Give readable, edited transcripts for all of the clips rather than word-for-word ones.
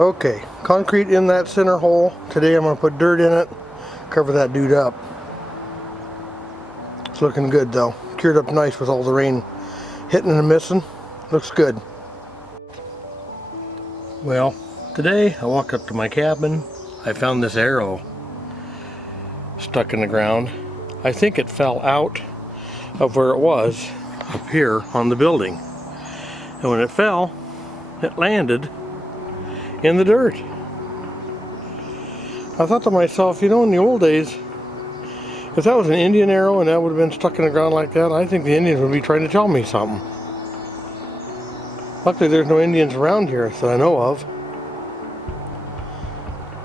Okay, concrete in that center hole. Today I'm going to put dirt in it, cover that dude up. It's looking good though. Cured up nice with all the rain hitting and missing. Looks good. Well, today I walked up to my cabin. I found this arrow stuck in the ground. I think it fell out of where it was up here on the building. And when it fell, it landed in the dirt. I thought to myself, you know, in the old days, if that was an Indian arrow and that would have been stuck in the ground like that, I think the Indians would be trying to tell me something. Luckily there's no Indians around here that I know of.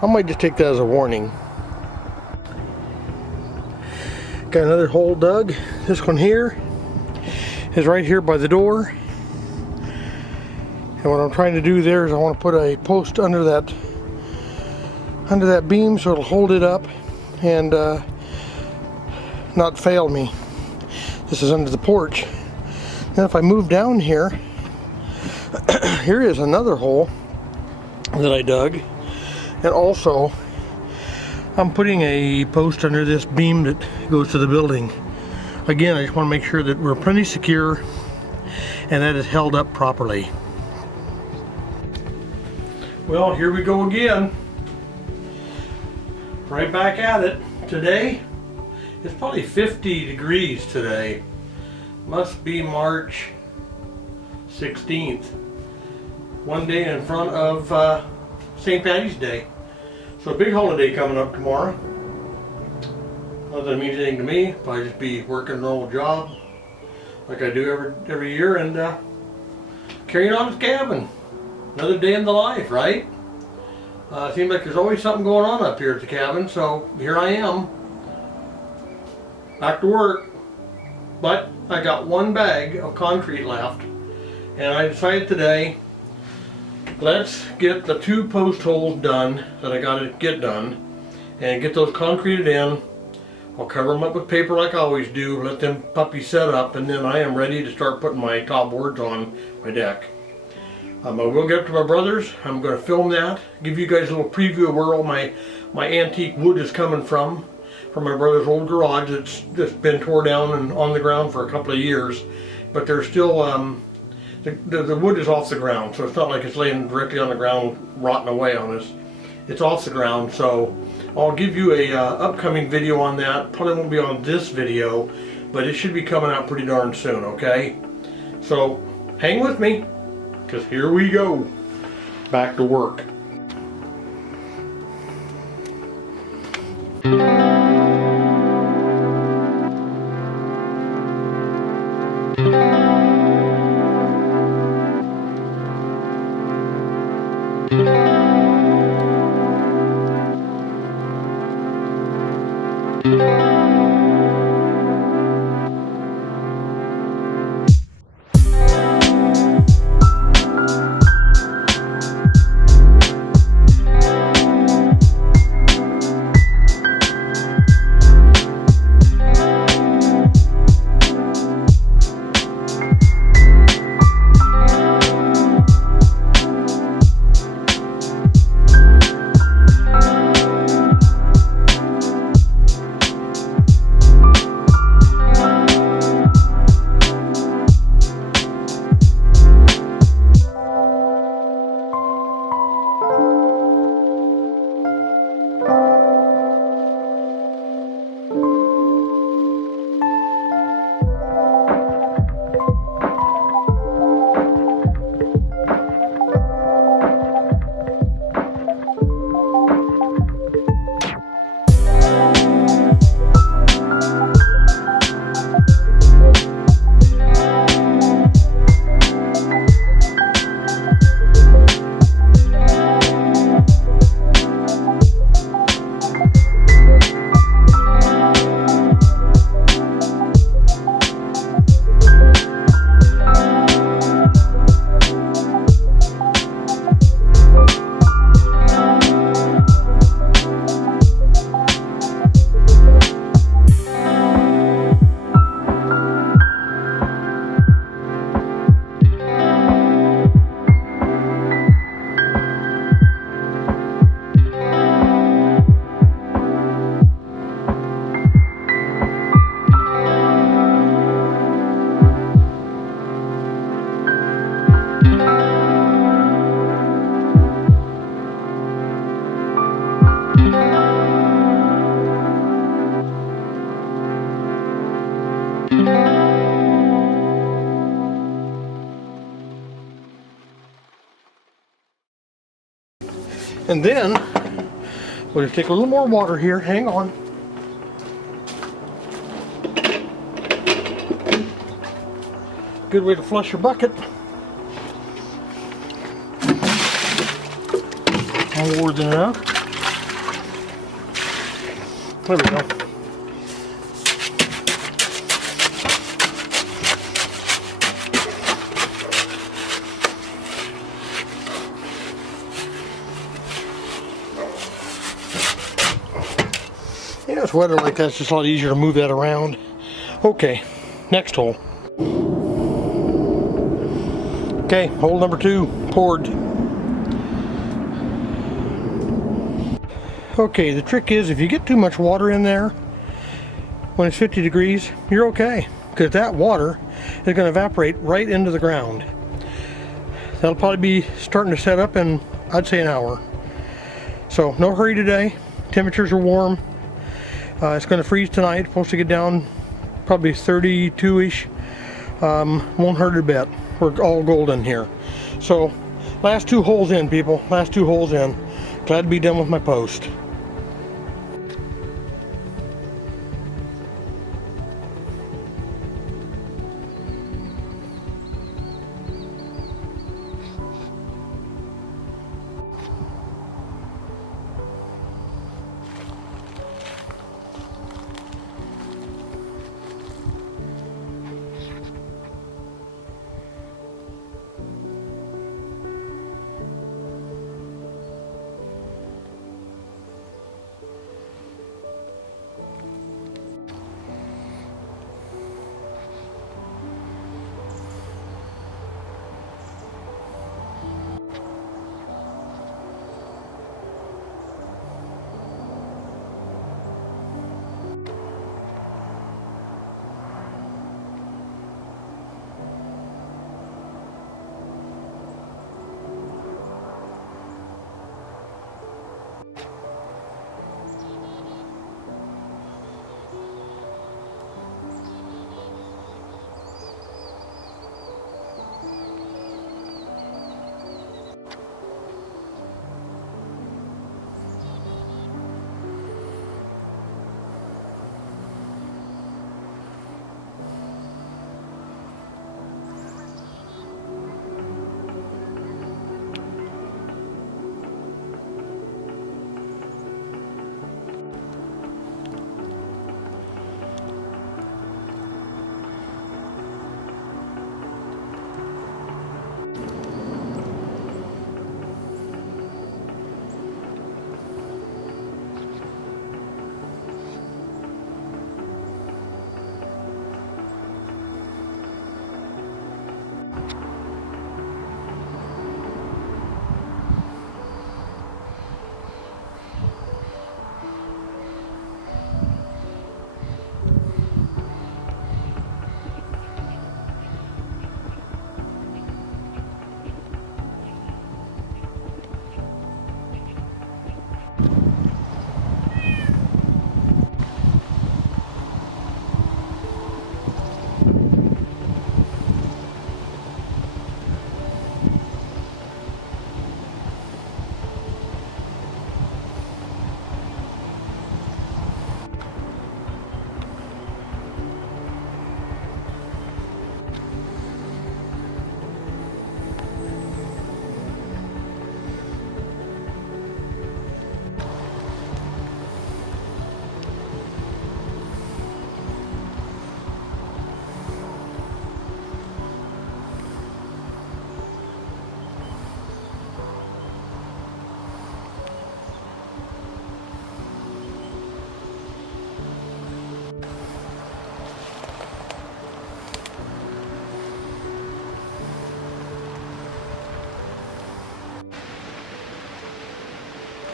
I might just take that as a warning. Got another hole dug. This one here is right here by the door. And what I'm trying to do there is I want to put a post under that beam so it'll hold it up and not fail me. This is under the porch. Then if I move down here, here is another hole that I dug. And also, I'm putting a post under this beam that goes to the building. Again, I just want to make sure that we're plenty secure and that is held up properly. Well, here we go again. Right back at it. Today, it's probably 50 degrees today. Must be March 16th. One day in front of St. Patty's Day. So a big holiday coming up tomorrow. Not that it means anything to me. Probably just be working a normal job like I do every year and carrying on his cabin. Another day in the life, right? Seems like there's always something going on up here at the cabin, so here I am. Back to work. But I got one bag of concrete left, and I decided today, let's get the 2 post holes done that I gotta get done, and get those concreted in. I'll cover them up with paper like I always do, let them puppies set up, and then I am ready to start putting my top boards on my deck. I will get up to my brother's. I'm going to film that, give you guys a little preview of where all my antique wood is coming from my brother's old garage that's been tore down and on the ground for a couple of years. But there's still, the wood is off the ground, so it's not like it's laying directly on the ground rotting away on us. It's off the ground, so I'll give you a upcoming video on that. Probably won't be on this video, but it should be coming out pretty darn soon, okay? So hang with me, because here we go. Back to work. And then we'll just take a little more water here. Hang on. Good way to flush your bucket. More than enough. There we go. Yeah, it's wetter like that. It's just a lot easier to move that around. Okay, next hole. Okay, hole number 2 poured. Okay, the trick is if you get too much water in there when it's 50 degrees, you're okay, because that water is going to evaporate right into the ground. That'll probably be starting to set up in, I'd say, an hour. So no hurry today. Temperatures are warm. It's going to freeze tonight. Supposed to get down probably 32-ish. Won't hurt a bit. We're all golden here. So last 2 holes in, people. Last 2 holes in. Glad to be done with my post.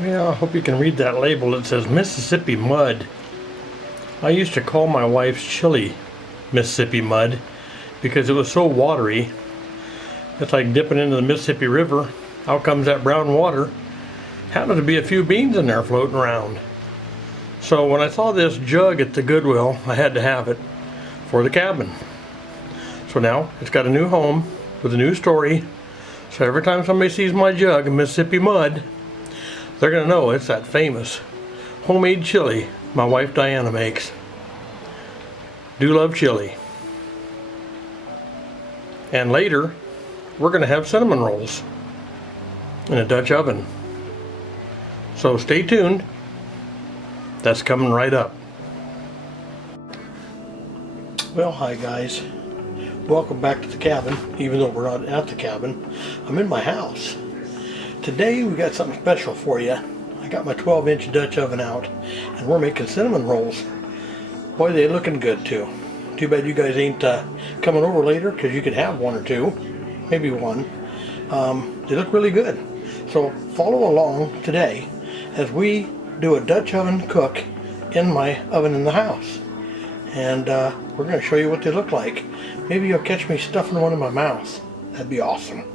Yeah, I hope you can read that label. It says Mississippi mud. I used to call my wife's chili Mississippi mud because it was so watery. It's like dipping into the Mississippi River. Out comes that brown water. Happened to be a few beans in there floating around. So when I saw this jug at the Goodwill, I had to have it for the cabin. So now it's got a new home with a new story. So every time somebody sees my jug of Mississippi mud, they're gonna know it's that famous homemade chili my wife Diana makes. Do love chili. And later, we're gonna have cinnamon rolls in a Dutch oven. So stay tuned. That's coming right up. Well, hi guys. Welcome back to the cabin, even though we're not at the cabin. I'm in my house. Today we got something special for you. I got my 12-inch Dutch oven out, and we're making cinnamon rolls. Boy, they're looking good too. Too bad you guys ain't coming over later, because you could have one or two, maybe one. They look really good. So follow along today as we do a Dutch oven cook in my oven in the house. And we're going to show you what they look like. Maybe you'll catch me stuffing one in my mouth. That'd be awesome.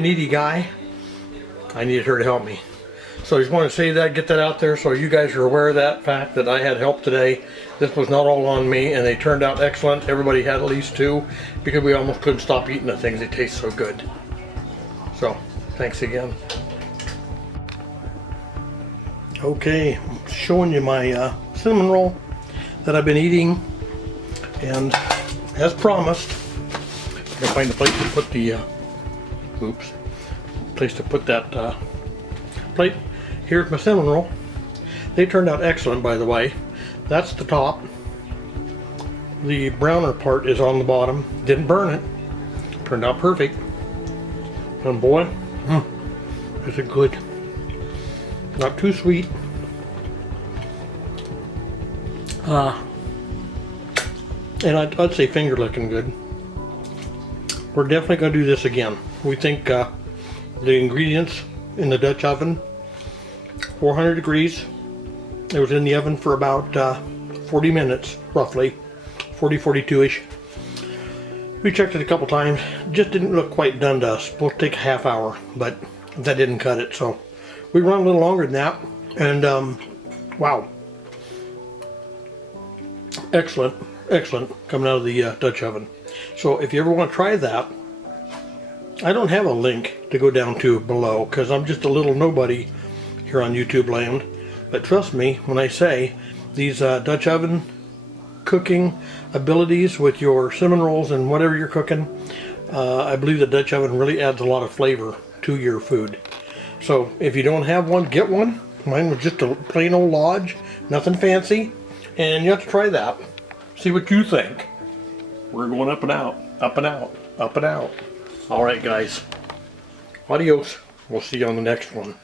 Needy guy. I needed her to help me. So I just want to say that, get that out there so you guys are aware of that fact that I had help today. This was not all on me, and they turned out excellent. Everybody had at least two because we almost couldn't stop eating the things. They taste so good. So thanks again. Okay, I'm showing you my cinnamon roll that I've been eating, and as promised, I'm gonna find a place to put the place to put that plate. Here's my cinnamon roll. They turned out excellent, by the way. That's the top. The browner part is on the bottom. Didn't burn it. Turned out perfect. And boy, is it good. Not too sweet. And I'd say finger licking good. We're definitely going to do this again. We think the ingredients in the Dutch oven, 400 degrees. It was in the oven for about 40 minutes, roughly, 42-ish. We checked it a couple times. Just didn't look quite done to us. Supposed to take a half hour, but that didn't cut it. So we run a little longer than that. And wow, excellent, excellent coming out of the Dutch oven. So if you ever want to try that, I don't have a link to go down to below because I'm just a little nobody here on YouTube land. But trust me when I say these Dutch oven cooking abilities with your cinnamon rolls and whatever you're cooking, I believe the Dutch oven really adds a lot of flavor to your food. So if you don't have one, get one. Mine was just a plain old Lodge, nothing fancy, and you have to try that. See what you think. We're going up and out, up and out, up and out. All right, guys. Adios. We'll see you on the next one.